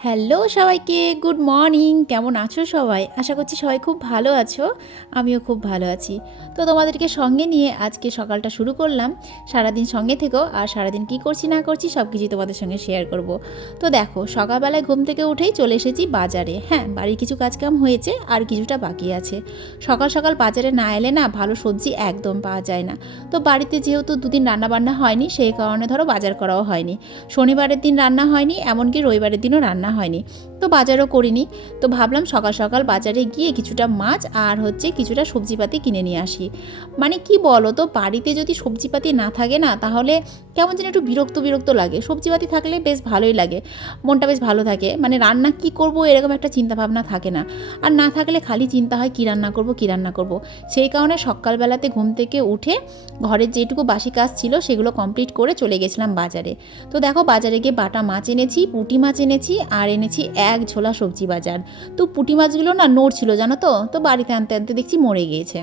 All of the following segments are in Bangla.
হ্যালো সবাইকে, গুড মর্নিং। কেমন আছো সবাই? আশা করছি সবাই খুব ভালো আছো। আমিও খুব ভালো আছি। তো তোমাদেরকে সঙ্গে নিয়ে আজকে সকালটা শুরু করলাম। সারাদিন সঙ্গে থেকো আর সারাদিন কি করছি না করছি সব কিছুই তোমাদের সঙ্গে শেয়ার করব। তো দেখো, সকালবেলায় ঘুম থেকে উঠেই চলে এসেছি বাজারে। হ্যাঁ বাড়ির কিছু কাজকাম হয়েছে আর কিছুটা বাকি আছে। সকাল সকাল বাজারে না এলে না ভালো সবজি একদম পাওয়া যায় না। তো বাড়িতে যেহেতু দুদিন রান্নাবান্না হয়নি, সেই কারণে ধরো বাজার করাও হয়নি। শনিবারের দিন রান্না হয়নি, এমনকি রবিবারের দিনও রান্না হয়নি। তো বাজারও করিনি। তো ভাবলাম সকাল সকাল বাজারে গিয়ে কিছুটা মাছ আর হচ্ছে কিছুটা সবজিপাতি কিনে নিয়ে আসি। মানে কি বলো তো বাড়িতে যদি সবজিপাতি না থাকে না, তাহলে কেমন যেন একটু বিরক্ত বিরক্ত লাগে। সবজিপাতি থাকলে বেশ ভালোই লাগে, মনটা বেশ ভালো থাকে। মানে রান্না কি করব এরকম একটা চিন্তা ভাবনা থাকে না। আর না থাকলে খালি চিন্তা হয়, কী রান্না করব, কী রান্না করব। সেই কারণে সকালবেলাতে ঘুম থেকে উঠে ঘরের যেটুকু বাসি কাজ ছিল, সেগুলো কমপ্লিট করে চলে গেছিলাম বাজারে। তো দেখো, বাজারে গিয়ে বাটা মাছ এনেছি, পুঁটি মাছ এনেছি আর এনেছি এক ঝোলা সবজি বাজার। তো পুঁটি মাছগুলো না নড়ছিল, জানো তো? তো বাড়িতে আনতে আনতে দেখছি মরে গিয়েছে।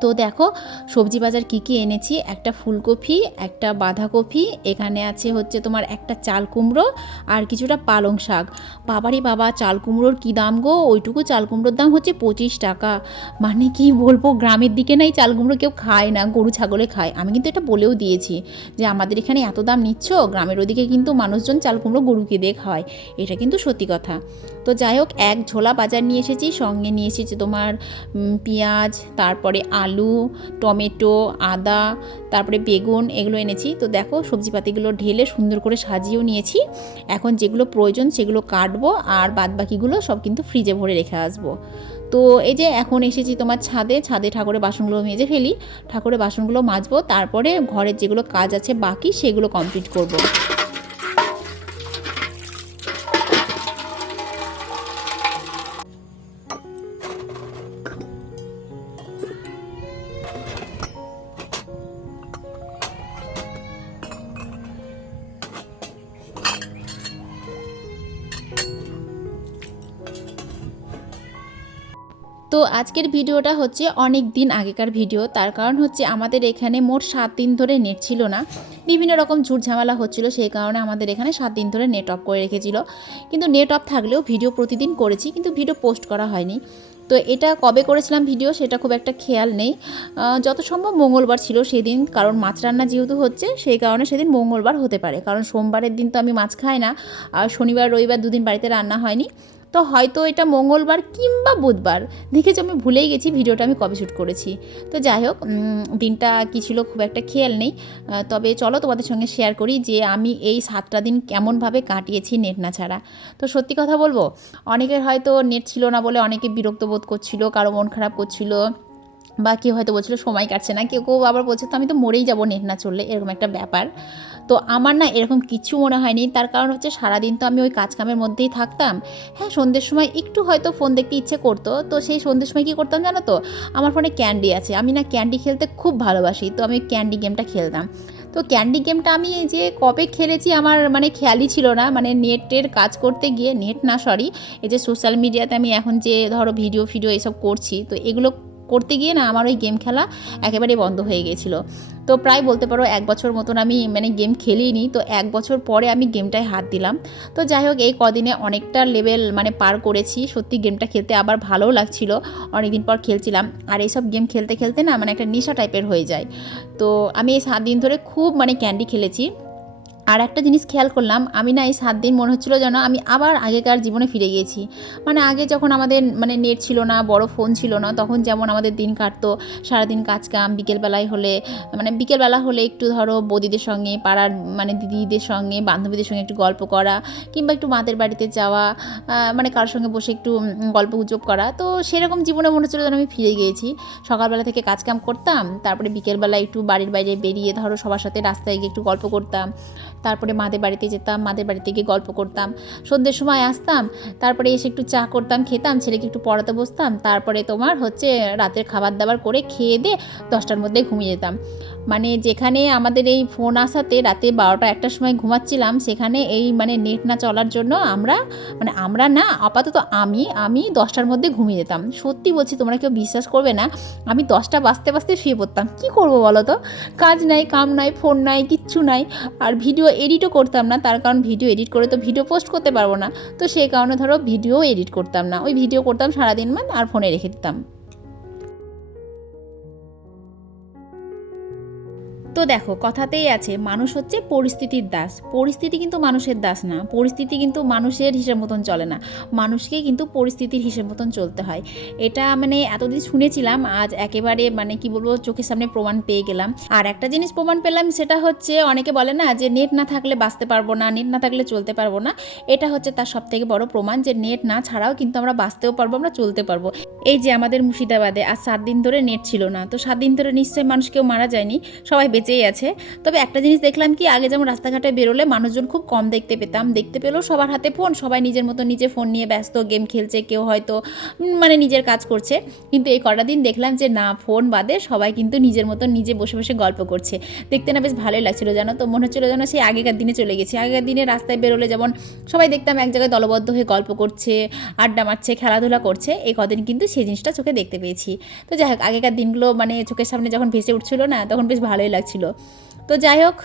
তো দেখো, সবজি বাজার কী কী এনেছি? একটা ফুলকপি, একটা বাঁধাকপি, এখানে আছে হচ্ছে তোমার একটা চাল কুমড়ো আর কিছুটা পালং শাক। বাবারই বাবা, চাল কুমড়োর কী দাম গো? ওইটুকু চাল কুমড়োর দাম হচ্ছে পঁচিশ টাকা। মানে কি বলব, গ্রামের দিকে নাই চাল কুমড়ো কেউ খায় না, গরু ছাগলে খায়। আমি কিন্তু এটা বলেও দিয়েছি যে আমাদের এখানে এত দাম নিচ্ছ, গ্রামের ওদিকে কিন্তু মানুষজন চাল কুমড়ো গরুকে দিয়ে খায়। এটা কিন্তু সত্যি কথা। তো যাই হোক, এক ঝোলা বাজার নিয়ে এসেছি, সঙ্গে নিয়ে এসেছি তোমার পেঁয়াজ, তারপরে আলু, টমেটো, আদা, তারপরে বেগুন, এগুলো এনেছি। তো দেখো, সবজিপাতিগুলো ঢেলে সুন্দর করে সাজিয়েও নিয়েছি। এখন যেগুলো প্রয়োজন সেগুলো কাটবো আর বাদবাকিগুলো সব কিন্তু ফ্রিজে ভরে রেখে আসব। তো এই যে এখন এসেছি তোমার ছাদে ছাদে ঠাকুরের বাসনগুলো মেজে ফেলি, ঠাকুরের বাসনগুলো মাজবো, তারপরে ঘরের যেগুলো কাজ আছে বাকি সেগুলো কমপ্লিট করব। তো আজকের ভিডিওটা হচ্ছে অনেক দিন আগেকার ভিডিও। তার কারণ হচ্ছে আমাদের এখানে মোট সাত দিন ধরে নেট ছিল না। বিভিন্ন রকম ঝামেলা হচ্ছিল, সেই কারণে আমাদের এখানে সাত দিন ধরে নেট অফ করে রেখেছিল। কিন্তু নেট অফ থাকলেও ভিডিও প্রতিদিন করেছি, কিন্তু ভিডিও পোস্ট করা হয়নি। তো এটা কবে করেছিলাম ভিডিও সেটা খুব একটা খেয়াল নেই। যত সম্ভব মঙ্গলবার ছিল সেদিন, কারণ মাছ রান্না যেহেতু হচ্ছে, সেই কারণে সেদিন মঙ্গলবার হতে পারে। কারণ সোমবারের দিন তো আমি মাছ খাই না, আর শনিবার, রবিবার দুদিন বাড়িতে রান্না হয়নি। তো হয়তো এটা মঙ্গলবার কিংবা বুধবার। দেখেছি, আমি ভুলেই গেছি ভিডিওটা আমি কবে শ্যুট করেছি। তো যাই হোক দিনটা কী ছিল খুব একটা খেয়াল নেই। তবে চলো তোমাদের সঙ্গে শেয়ার করি যে আমি এই সাতটা দিন কেমনভাবে কাটিয়েছি নেট না ছাড়া। তো সত্যি কথা বলব, অনেকের হয়তো নেট ছিল না বলে অনেকে বিরক্ত বোধ করছিল, কারও মন খারাপ করছিল বা কেউ হয়তো বলছিল, সময় কাটছে না। কেউ কেউ আবার বলছে, তো আমি তো মরেই যাব নেট না চললে। এরকম একটা ব্যাপার। তো আমার না এরকম কিছু মনে হয়নি। তার কারণ হচ্ছে সারাদিন তো আমি ওই কাজকামের মধ্যেই থাকতাম। হ্যাঁ সন্ধ্যের সময় একটু হয়তো ফোন দেখতে ইচ্ছে করতো। তো সেই সন্ধ্যের সময় কী করতাম জানো তো? আমার ফোনে ক্যান্ডি আছে। আমি না ক্যান্ডি খেলতে খুব ভালোবাসি। তো আমি ক্যান্ডি গেমটা খেলতাম। তো ক্যান্ডি গেমটা আমি যে কবে খেলেছি আমার মানে খেয়ালই ছিল না। মানে নেটের কাজ করতে গিয়ে, নেট না, সরি, এই যে সোশ্যাল মিডিয়াতে আমি এখন যে ধরো ভিডিও, ফিডিও এসব করছি, তো এগুলো করতে গিয়ে না আমার ওই গেম খেলা একেবারে বন্ধ হয়ে গেছিল তো প্রায় বলতে পারো এক বছর মতন আমি মানে গেম খেলিনি, তো এক বছর পরে আমি গেমটায় হাত দিলাম। তো যাই হোক, এই কদিনে অনেকটা লেভেল মানে পার করেছি। সত্যি গেমটা খেলতে আবার ভালোও লাগছিল। অনেকদিন পর খেলছিলাম। আর এইসব গেম খেলতে খেলতে না মানে একটা নেশা টাইপের হয়ে যায়। তো আমি এই সাত দিন ধরে খুব মানে ক্যান্ডি খেলেছি। আর একটা জিনিস খেয়াল করলাম, আমি না এই সাত দিন মনে হচ্ছিল যেন আমি আবার আগেকার জীবনে ফিরে গিয়েছি। মানে আগে যখন আমাদের মানে নেট ছিল না, বড় ফোন ছিল না, তখন যেমন আমাদের দিন কাটতো, সারাদিন কাজ কাম, বিকেলবেলায় হলে মানে বিকেলবেলা হলে একটু ধরো বৌদিদের সঙ্গে, পাড়ার মানে দিদিদের সঙ্গে, বান্ধবীদের সঙ্গে একটু গল্প করা, কিংবা একটু মাদের বাড়িতে যাওয়া মানে কারোর সঙ্গে বসে একটু গল্প গুজব করা, তো সেরকম জীবনে মনে হচ্ছিল যেন আমি ফিরে গিয়েছি। সকালবেলা থেকে কাজ কাম করতাম, তারপরে বিকেলবেলা একটু বাড়ির বাইরে বেরিয়ে ধরো সবার সাথে রাস্তায় গিয়ে একটু গল্প করতাম। তারপরে মাদের বাড়িতে যেতাম, মাদের বাড়িতে গিয়ে গল্প করতাম। সন্ধ্যের সময় আসতাম, তারপরে এসে একটু চা করতাম, খেতাম, ছেলেকে একটু পড়াতে বসতাম, তারপরে তোমার হচ্ছে রাতের খাবার দাবার করে খেয়ে দিয়ে দশটার মধ্যে ঘুমিয়ে যেতাম। মানে যেখানে আমাদের এই ফোন আসাতে রাতে বারোটা একটার সময় ঘুমাচ্ছিলাম, সেখানে এই মানে নেট না চলার জন্য আমরা মানে আমরা না, আপাতত আমি আমি দশটার মধ্যে ঘুমিয়ে যেতাম। সত্যি বলছি, তোমরা কেউ বিশ্বাস করবে না, আমি দশটা বাজতে বাজতে শুয়ে পড়তাম। কী করব বলো তো? কাজ নাই, কাম নাই ফোন নাই, কিচ্ছু নাই। আর ভিডিও এডিটও করতাম না, তার কারণ ভিডিও এডিট করে তো ভিডিও পোস্ট করতে পারব না। তো সেই কারণে ধরো ভিডিও এডিট করতাম না। ওই ভিডিও করতাম সারাদিন মান, আর ফোনে রেখে দিতাম। তো দেখো, কথাতেই আছে, মানুষ হচ্ছে পরিস্থিতির দাস। পরিস্থিতি কিন্তু মানুষের দাস না, পরিস্থিতি কিন্তু মানুষের হিসেব মতন চলে না। মানুষকে কিন্তু পরিস্থিতির হিসেব মতন চলতে হয়। এটা মানে এতদিন শুনেছিলাম, আজ একেবারে মানে কি বলব, চোখের সামনে প্রমাণ পেয়ে গেলাম। আর একটা জিনিস প্রমাণ পেলাম, সেটা হচ্ছে অনেকে বলে না যে নেট না থাকলে বাঁচতে পারব না, নেট না থাকলে চলতে পারব না। এটা হচ্ছে তার সব থেকে বড় প্রমাণ যে নেট না ছাড়াও কিন্তু আমরা বাঁচতেও পারব, আমরা চলতে পারব। এই যে আমাদের মুর্শিদাবাদে, আর সাত দিন ধরে নেট ছিল না। তো সাত দিন ধরে নিশ্চয়ই মানুষ কেউ মারা যায়নি, সবাই বেঁচেই আছে। তবে একটা জিনিস দেখলাম কি, আগে যেমন রাস্তাঘাটে বেরোলে মানুষজন খুব কম দেখতে পেতাম। দেখতে পেলেও সবার হাতে ফোন, সবাই নিজের মতো নিজে ফোন নিয়ে ব্যস্ত, গেম খেলছে, কেউ হয়তো মানে নিজের কাজ করছে। কিন্তু এই কটা দিন দেখলাম যে না, ফোন বাদে সবাই কিন্তু নিজের মতো নিজে বসে বসে গল্প করছে। দেখতে না বেশ ভালোই লাগছিল জানো তো? মনে হচ্ছিল যেন সেই আগেকার দিনে চলে গেছে। আগেকার দিনে রাস্তায় বেরোলে যেমন সবাই দেখতাম এক জায়গায় দলবদ্ধ হয়ে গল্প করছে, আড্ডা মারছে, খেলাধুলা করছে, এই কদিন কিন্তু সেই জিনিসটা চোখে দেখতে পেয়েছি। তো যাই হোক, আগেকার দিনগুলো মানে চোখের সামনে যখন ভেসে উঠছিল না, তখন বেশ ভালোই লাগছিল। তো যাই হোক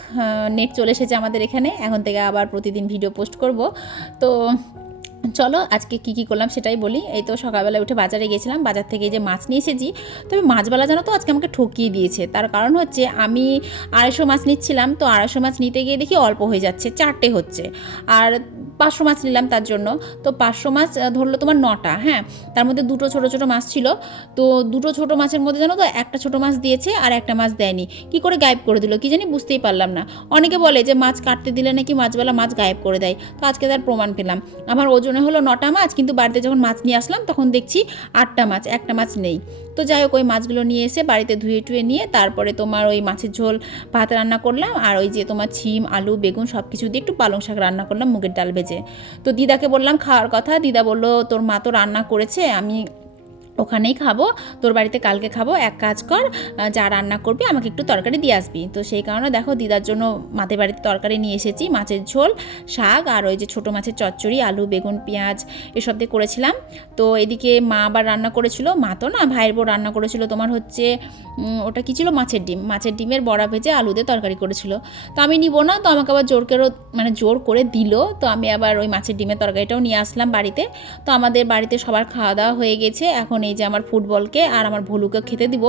নেট চলে এসেছে আমাদের এখানে। এখন থেকে আবার প্রতিদিন ভিডিও পোস্ট করব। তো চলো আজকে কি কি করলাম সেটাই বলি। এই তো সকালবেলা উঠে বাজারে গেছিলাম, বাজার থেকে যে মাছ নিয়ে এসেছি। তবে মাছবেলা জানো তো আজকে আমাকে ঠকিয়ে দিয়েছে। তার কারণ হচ্ছে আমি আড়াইশো মাছ নিচ্ছিলাম, তো আড়াইশো মাছ নিতে গিয়ে দেখি অল্প হয়ে যাচ্ছে, চারটে হচ্ছে। আর পাঁচশো মাছ নিলাম তার জন্য। তো পাঁচশো মাছ ধরলো তোমার নটা হ্যাঁ? তার মধ্যে দুটো ছোট ছোট মাছ ছিল। তো দুটো ছোট মাছের মধ্যে জানো তো একটা ছোট মাছ দিয়েছে আর একটা মাছ দেয়নি। কি করে গায়েব করে দিল, কি জানি বুঝতেই পারলাম না। অনেকে বলে যে মাছ কাটতে দিলে নাকি মাছবেলা মাছ গায়েব করে দেয়। তো আজকে তার প্রমাণ পেলাম। আমার ওজনে হলো নটা মাছ, কিন্তু বাড়িতে যখন মাছ নিয়ে আসলাম, তখন দেখছি আটটা মাছ, একটা মাছ নেই। তো যাই হোক, ওই মাছগুলো নিয়ে এসে বাড়িতে ধুয়ে টুয়ে নিয়ে তারপরে তোমার ওই মাছের ঝোল, ভাত রান্না করলাম, আর ওই যে তোমার ছিম, আলু, বেগুন সব কিছু দিয়ে একটু পালং শাক রান্না করলাম মুগের ডাল ভেজে। তো দিদাকে বললাম, খাওয়ার কথা। দিদা বলল, তোর মা তো রান্না করেছে, আমি ওখানেই খাব, তোর বাড়িতে কালকে খাব, এক কাজ কর যা রান্না করবি আমাকে একটু তরকারি দিয়ে আসবি। তো সেই কারণে দেখো দিদার জন্য মাদের বাড়িতে তরকারি নিয়ে এসেছি, মাছের ঝোল, শাক আর ওই যে ছোটো মাছের চচ্চড়ি, আলু, বেগুন, পেঁয়াজ এসব দিয়ে করেছিলাম। তো এদিকে মা আবার রান্না করেছিল, মা তো না, ভাইয়ের বউ রান্না করেছিল, তোমার হচ্ছে ওটা কী ছিল? মাছের ডিম। মাছের ডিমের বড়া ভেজে আলু দিয়ে তরকারি করেছিল। তো আমি নিব না, তো আমাকে আবার জোর করে মানে জোর করে দিল। তো আমি আবার ওই মাছের ডিমের তরকারিটাও নিয়ে আসলাম বাড়িতে। তো আমাদের বাড়িতে সবার খাওয়া দাওয়া হয়ে গেছে, এখন এই যে আমার ফুটবলকে আর আমার ভলুকে খেতে দিব।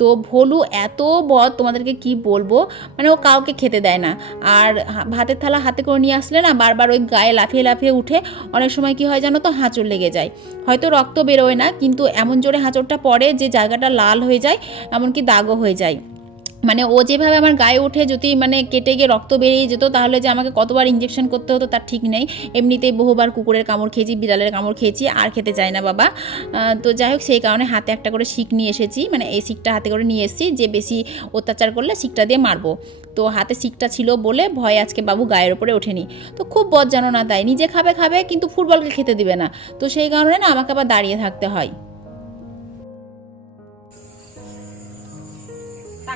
তো ভলু এত বদ, তোমাদেরকে কি বলব? মানে ও কাউকে খেতে দেয় না। আর ভাতের থালা হাতে করে নিয়ে আসলে না, বারবার ওই গায়ে লাফিয়ে লাফিয়ে উঠে অনেক সময় কি হয় জানো তো, হাঁচড় লেগে যায়। হয়তো রক্ত বেরোয় না, কিন্তু এমন জোরে হাঁচড়টা পড়ে যে জায়গাটা লাল হয়ে যায়, এমনকি দাগও হয়ে যায়। মানে ও যেভাবে আমার গায়ে উঠে যদি মানে কেটে গিয়ে রক্ত বেরিয়ে যেত, তাহলে যে আমাকে কতবার ইঞ্জেকশন করতে হতো তার ঠিক নেই। এমনিতেই বহুবার কুকুরের কামড় খেয়েছি, বিড়ালের কামড় খেয়েছি, আর খেতে চায় না বাবা। তো যাই হোক, সেই কারণে হাতে একটা করে শিক নিয়ে এসেছি মানে এই শিকটা হাতে করে নিয়ে এসেছি, যে বেশি অত্যাচার করলে শিকটা দিয়ে মারবো। তো হাতে শিকটা ছিল বলে ভয় আজকে বাবু গায়ের ওপরে ওঠেনি। তো খুব বদ জানো না তাই, নিজে খাবে খাবে, কিন্তু ফুটবলকে খেতে দিবে না। তো সেই কারণে না আমাকে আবার দাঁড়িয়ে থাকতে হয়।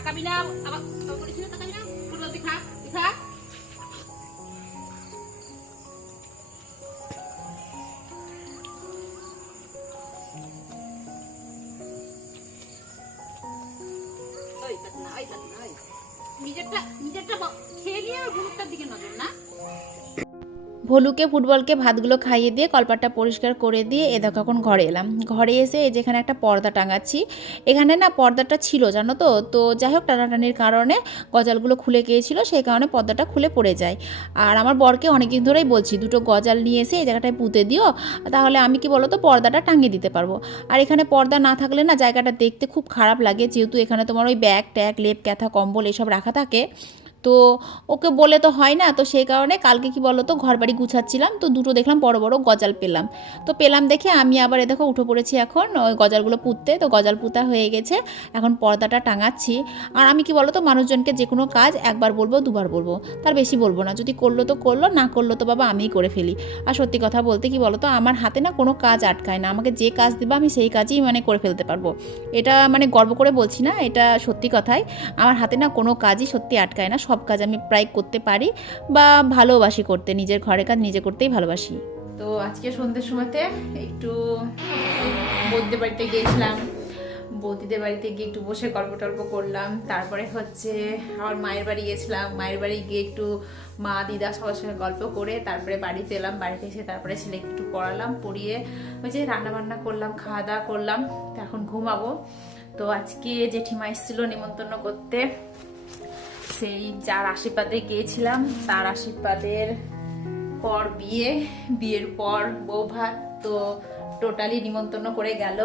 তাকাবি না ভলুকে ফুটবলকে, ভাতগুলো খাইয়ে দিয়ে কলপাটটা পরিষ্কার করে দিয়ে এ দেখো এখন ঘরে এলাম। ঘরে এসে এই যেখানে একটা পর্দা টাঙাচ্ছি, এখানে না পর্দাটা ছিল জানো তো? তো যাই হোক, টানাটানির কারণে গজালগুলো খুলে গিয়েছিল, সেই কারণে পর্দাটা খুলে পড়ে যায়। আর আমার বরকে অনেকদিন ধরেই বলছি, দুটো গজাল নিয়ে এসে এই জায়গাটায় পুঁতে দিও, তাহলে আমি কি বলো তো পর্দাটা টাঙিয়ে দিতে পারব। আর এখানে পর্দা না থাকলে না জায়গাটা দেখতে খুব খারাপ লাগে, যেহেতু এখানে তোমার ওই ব্যাগ ট্যাগ, লেপ, ক্যাথা, কম্বল এসব রাখা থাকে। তো ওকে বলে তো হয় না, তো সেই কারণে কালকে কি বলো তো ঘর বাড়ি গুছাচ্ছিলাম, তো দুটো দেখলাম বড় বড় গজাল পেলাম। তো পেলাম দেখে আমি আবার এ দেখো উঠে পড়েছি এখন, ওই গজালগুলো পুঁততে, তো গজাল পুঁতা হয়ে গেছে, এখন পর্দাটা টাঙাচ্ছি। আর আমি কি বলো তো মানুষজনকে যে কোনো কাজ একবার বলব, দুবার বলব, তার বেশি বলব না, যদি করল তো করল, না করল তো বাবা আমিই করে ফেলি। আর সত্যি কথা বলতে কি বলো তো আমার হাতে না কোনো কাজ আটকায় না, আমাকে যে কাজ দেবে আমি সেই কাজই মানে করে ফেলতে পারব। এটা মানে গর্ব করে বলছি না, এটা সত্যি কথাই, আমার হাতে না কোনো কাজই সত্যি আটকায় না সব কাজ আমি প্রায় করতে পারি বা ভালোবাসি করতে, নিজের ঘরে কাজ নিজে করতেই ভালোবাসি। তো আজকে সন্ধ্যের সময়তে একটু বৌদিদের বাড়িতে গিয়েছিলাম। বৌদিদের বাড়িতে গিয়ে একটু বসে গল্প টল্প করলাম। তারপরে হচ্ছে আমার মায়ের বাড়ি গেছিলাম মায়ের বাড়ি গিয়ে একটু মা, দিদা সবার সঙ্গে গল্প করে তারপরে বাড়িতে এলাম। বাড়িতে এসে তারপরে ছেলেকে একটু পড়ালাম, পড়িয়ে ওই যে রান্না বান্না করলাম খাওয়া দাওয়া করলাম এখন ঘুমাবো। তো আজকে জেঠিমা এসেছিল নিমন্ত্রণ করতে। সেই যার আশীর্বাদে গিয়েছিলাম, তার আশীর্বাদের পর বিয়ে, বিয়ের পর বউ ভাত তো টোটালি নিমন্ত্রণ করে গেল।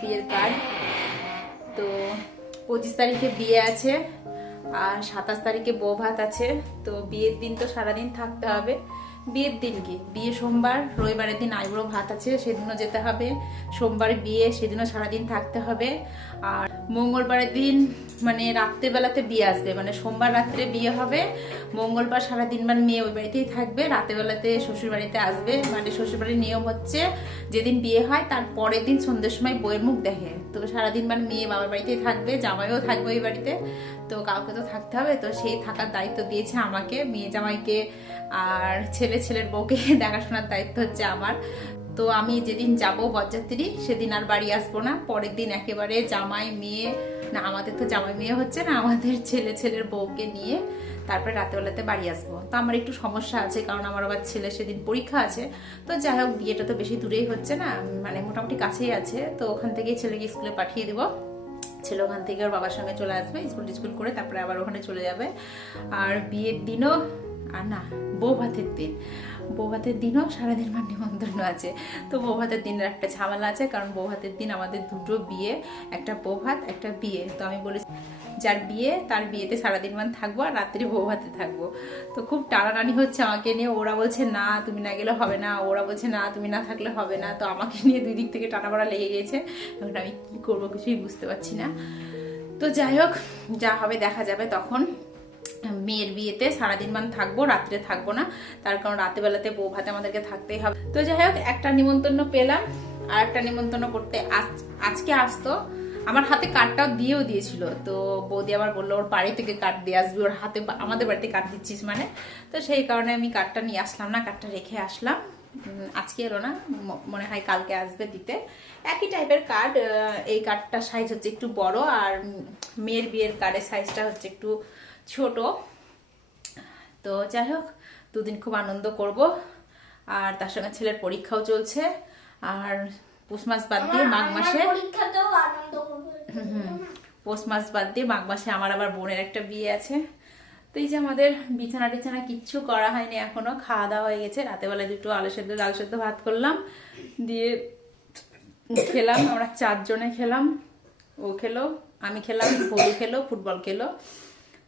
বিয়ের কার্ড। তো পঁচিশ তারিখে বিয়ে আছে আর সাতাশ তারিখে বউ ভাত আছে। তো বিয়ের দিন তো সারাদিন থাকতে হবে। বিয়ের দিন কি? বিয়ে সোমবার, রবিবারের দিন আইবুড়ো ভাত আছে, সেদিনও যেতে হবে। সোমবার বিয়ে, সেদিনও সারাদিন থাকতে হবে। আর মঙ্গলবারের দিন মানে রাত্রেবেলাতে বিয়ে আসবে। মানে সোমবার রাত্রে বিয়ে হবে, মঙ্গলবার সারাদিন মানে মেয়ে ওই বাড়িতেই থাকবে, রাতেবেলাতে শ্বশুর বাড়িতে আসবে। মানে শ্বশুর বাড়ির নিয়ম হচ্ছে, যেদিন বিয়ে হয়, তার পরের দিন সন্ধ্যের সময় বইয়ের মুখ দেখে। তো সারাদিন মানে মেয়ে বাবার বাড়িতেই থাকবে, জামাইও থাকবে ওই বাড়িতে। তো কাউকে তো থাকতে হবে, তো সেই থাকার দায়িত্ব দিয়েছে আমাকে। মেয়ে জামাইকে আর ছেলে, ছেলের বউকে দেখাশোনার দায়িত্ব হচ্ছে আমার। তো আমি যেদিন যাব বরযাত্রী, সেদিন আর বাড়ি আসব না। পরের দিন একেবারে জামাই মেয়ে, না, আমাদের তো জামাই মেয়ে হচ্ছে না, আমাদের ছেলে ছেলের বউকে নিয়ে তারপরে রাতেবেলাতে বাড়ি আসব। তো আমার একটু সমস্যা আছে, কারণ আমার আবার ছেলে সেদিন পরীক্ষা আছে। তো যাই হোক, বিয়েটা তো বেশি দূরেই হচ্ছে না মানে মোটামুটি কাছেই আছে। তো ওখান থেকেই ছেলেকে স্কুলে পাঠিয়ে দেবো। ছেলে ওখান থেকে ওর বাবার সঙ্গে চলে আসবে, স্কুল টিস্কুল করে তারপরে আবার ওখানে চলে যাবে। আর বিয়ের দিনও, আর না বউ ভাতের দিন। বউ ভাতের দিনও সারাদিন মান নিমন্ত্রণ আছে। তো বউ ভাতের দিনের একটা ঝামেলা আছে, কারণ বৌভাতের দিন আমাদের দুটো বিয়ে, একটা বউ ভাত একটা বিয়ে। তো আমি বলেছি, যার বিয়ে, তার বিয়েতে সারাদিন মান থাকব আর রাত্রি বৌভাতে থাকব। তো খুব টানাটানি হচ্ছে আমাকে নিয়ে। ওরা বলছে, না, তুমি না গেলে হবে না। ওরা বলছে, না, তুমি না থাকলে হবে না। তো আমাকে নিয়ে দুই দিক থেকে টানাবাড়া লেগে গেছে। এখন আমি কি করব কিছুই বুঝতে পারছি না। তো যাই হোক, যা হবে দেখা যাবে তখন। মেয়ের বিয়েতে সারাদিন মান থাকব, রাত্রে থাকব না। তার কারণ রাতে বেলাতে বউ ভাতে আমাদেরকে থাকতেই হবে। তো যাই হোক, একটা নিমন্ত্রণ পেলাম, আর একটা নিমন্ত্রণ করতে আজ- আজকে আসতো। আমার হাতে কার্ডটাও দিয়েও দিয়েছিল। তো বৌদি আবার বলল, ওর বাড়ি থেকে কার্ড দিয়ে আসবি, ওর হাতে আমাদের বাড়িতে কার্ড দিচ্ছিস মানে? তো সেই কারণে আমি কার্ডটা নিয়ে আসলাম না, কার্ডটা রেখে আসলাম। আজকে এলো না মনে হয় কালকে আসবে দিতে। একই টাইপের কার্ড এই কার্ডটার সাইজ হচ্ছে একটু বড়, আর মেয়ের বিয়ের কার্ডের সাইজটা হচ্ছে একটু ছোট। তো যাই হোক দুদিন খুব আনন্দ করব। আর তার সঙ্গে ছেলের পরীক্ষাও চলছে। আর পৌষ মাস বাদ দিয়ে মাঘ মাসে পৌষ মাস বাদ দিয়ে মাঘ মাসে আমার আবার বোনের একটা বিয়ে আছে। তো এই যে আমাদের বিছানা টিছানা কিচ্ছু করা হয়নি এখনও খাওয়া দাওয়া হয়ে গেছে। রাতেবেলা দুটো আলু সেদ্ধ ডাল সেদ্ধ ভাত করলাম। দিয়ে খেলাম আমরা চারজনে খেলাম। ও খেলো আমি খেলাম ভলু খেলো ফুটবল খেলো।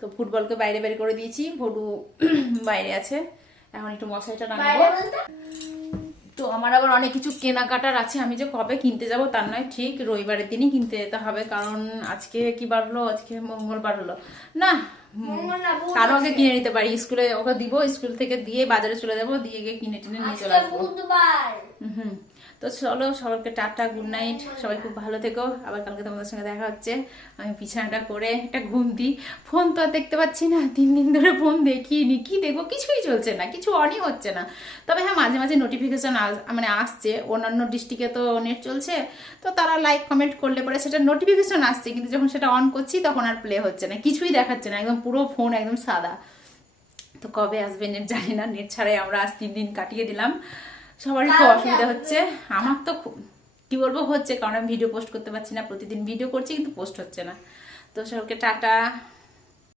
তো ফুটবলকে বাইরে বের করে দিয়েছি। ভলু বাইরে আছে। এখন একটু মশাইটা নামাবো। বাইরে তো আমার আবার অনেক কিছু কেনাকাটার আছে। আমি যে কবে কিনতে যাব তার নয় ঠিক রবিবারের দিনই কিনতে যেতে হবে। কারণ আজকে কি বার হলো? আজকে মঙ্গলবার হলো। না তারও আগে কিনে নিতে পারি। স্কুলে ওকে দিব স্কুল থেকে দিয়ে বাজারে চলে যাব দিয়ে গিয়ে কিনে টিনে নিয়ে চলে আসব। হুম। তো চলো, সবাইকে টাটা গুড নাইট সবাই খুব ভালো থেকো। আবার কালকে তোমাদের সঙ্গে দেখা হচ্ছে। আমি বিছানাটা করে একটা ঘুম দিই। ফোন তো আর দেখতে পাচ্ছি না, তিন দিন ধরে ফোন দেখিনি। কি দেখব? কিছুই চলছে না, কিছু অনই হচ্ছে না। তবে হ্যাঁ মাঝে মাঝে নোটিফিকেশন মানে আসছে। অন্যান্য ডিস্ট্রিক্টে তো নেট চলছে। তো তারা লাইক কমেন্ট করলে পরে সেটা নোটিফিকেশন আসছে। কিন্তু যখন সেটা অন করছি, তখন আর প্লে হচ্ছে না। কিছুই দেখাচ্ছে না, একদম পুরো ফোন একদম সাদা। তো কবে আসবে নেট জানি না। নেট ছাড়াই আমরা আজ তিন দিন কাটিয়ে দিলাম। সবারই খুব অসুবিধা হচ্ছে। আমার তো কি বলব হচ্ছে কারণ আমি ভিডিও পোস্ট করতে পারছি না। প্রতিদিন ভিডিও করছি কিন্তু পোস্ট হচ্ছে না। তো সবকে টাটা।